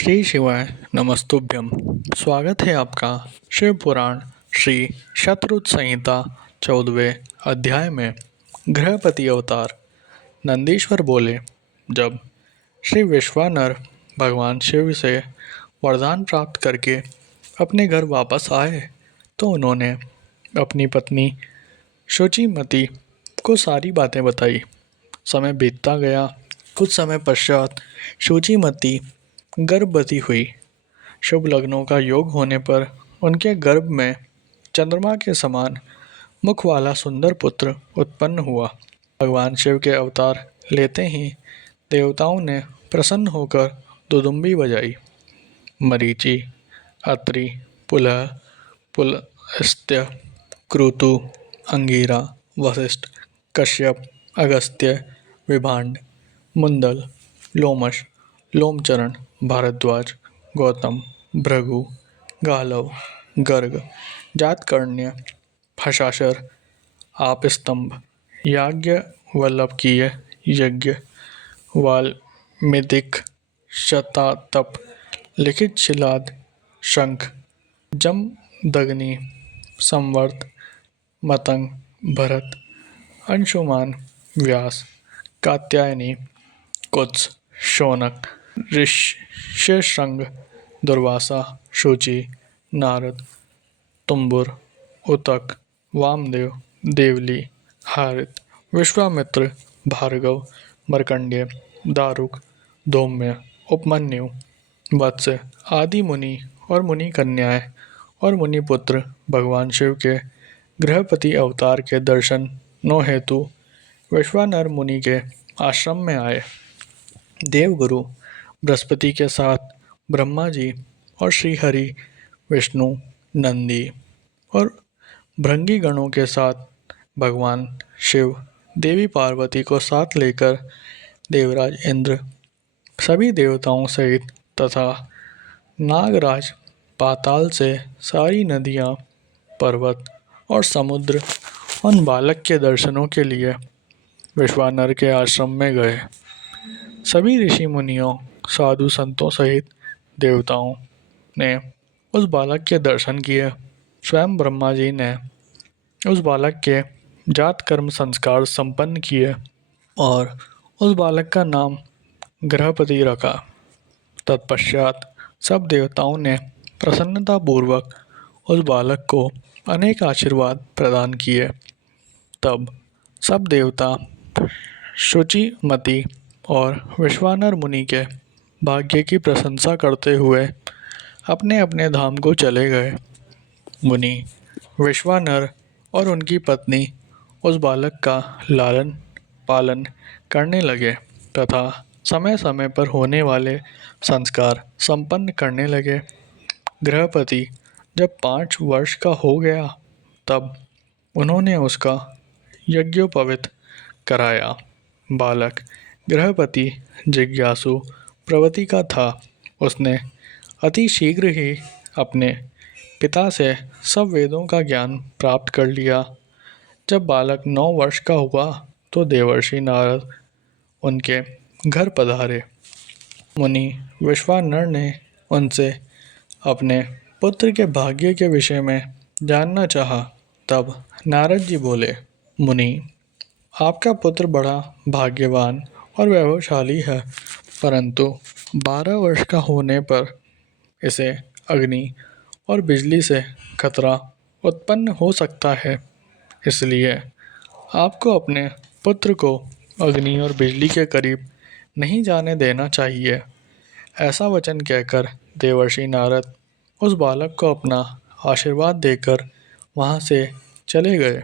श्री शिवाय नमस्तुभ्यम। स्वागत है आपका शिव पुराण श्री शतरुत संहिता 14वें अध्याय में गृहपति अवतार। नंदीश्वर बोले, जब श्री विश्वानर भगवान शिव से वरदान प्राप्त करके अपने घर वापस आए तो उन्होंने अपनी पत्नी शुचिमती को सारी बातें बताई। समय बीतता गया। कुछ समय पश्चात शुचिमती गर्भवती हुई। शुभ लग्नों का योग होने पर उनके गर्भ में चंद्रमा के समान मुख वाला सुंदर पुत्र उत्पन्न हुआ। भगवान शिव के अवतार लेते ही देवताओं ने प्रसन्न होकर दुदुम्बी बजाई। मरीचि, अत्रि, पुलह, पुलस्त्य, क्रतु, अंगिरा, वशिष्ठ, कश्यप, अगस्त्य, विभांड, मुंदल, लोमश, लोमचरण, भारद्वाज, गौतम, भृगु, गालव, गर्ग, जातकर्ण्य, हशाशर, आपस्तंभ, याज्ञवल्क्य, यज्ञ, वाल्मीकिक, शतातप, लिखित शिलाद, शंख, जमदग्नि, संवर्त, मतंग, भरत, अंशुमान, व्यास, कात्यायनी, कुत्स, शौनक, ऋष्यशृंग, दुर्वासा, शुचि, नारद, तुम्बुर, उतक, वामदेव, देवली, हारित, विश्वामित्र, भार्गव, मार्कंडेय, दारुक, धौम्य, उपमन्यु, वत्स आदि मुनि और मुनि कन्याएं और मुनिपुत्र भगवान शिव के गृहपति अवतार के दर्शन नो हेतु विश्वानर मुनि के आश्रम में आए। देवगुरु बृहस्पति के साथ ब्रह्मा जी और श्रीहरि, विष्णु, नंदी और भृंगी गणों के साथ भगवान शिव देवी पार्वती को साथ लेकर देवराज इंद्र, सभी देवताओं सहित तथा नागराज पाताल से सारी नदियाँ, पर्वत और समुद्र उन बालक के दर्शनों के लिए विश्वानर के आश्रम में गए। सभी ऋषि मुनियों, साधु संतों सहित देवताओं ने उस बालक के दर्शन किए। स्वयं ब्रह्मा जी ने उस बालक के जात कर्म संस्कार संपन्न किए और उस बालक का नाम गृहपति रखा। तत्पश्चात सब देवताओं ने प्रसन्नतापूर्वक उस बालक को अनेक आशीर्वाद प्रदान किए। तब सब देवता शुचिमती और विश्वानर मुनि के भाग्य की प्रशंसा करते हुए अपने अपने धाम को चले गए। मुनि विश्वानर और उनकी पत्नी उस बालक का लालन पालन करने लगे तथा समय समय पर होने वाले संस्कार संपन्न करने लगे। गृहपति जब 5 वर्ष का हो गया तब उन्होंने उसका यज्ञोपवीत कराया। बालक गृहपति जिज्ञासु प्रवृत्ति का था। उसने अति शीघ्र ही अपने पिता से सब वेदों का ज्ञान प्राप्त कर लिया। जब बालक 9 वर्ष का हुआ तो देवर्षि नारद उनके घर पधारे। मुनि विश्वानर ने उनसे अपने पुत्र के भाग्य के विषय में जानना चाहा। तब नारद जी बोले, मुनि, आपका पुत्र बड़ा भाग्यवान और वैभवशाली है, परंतु 12 वर्ष का होने पर इसे अग्नि और बिजली से खतरा उत्पन्न हो सकता है। इसलिए आपको अपने पुत्र को अग्नि और बिजली के करीब नहीं जाने देना चाहिए। ऐसा वचन कहकर देवर्षि नारद उस बालक को अपना आशीर्वाद देकर वहाँ से चले गए।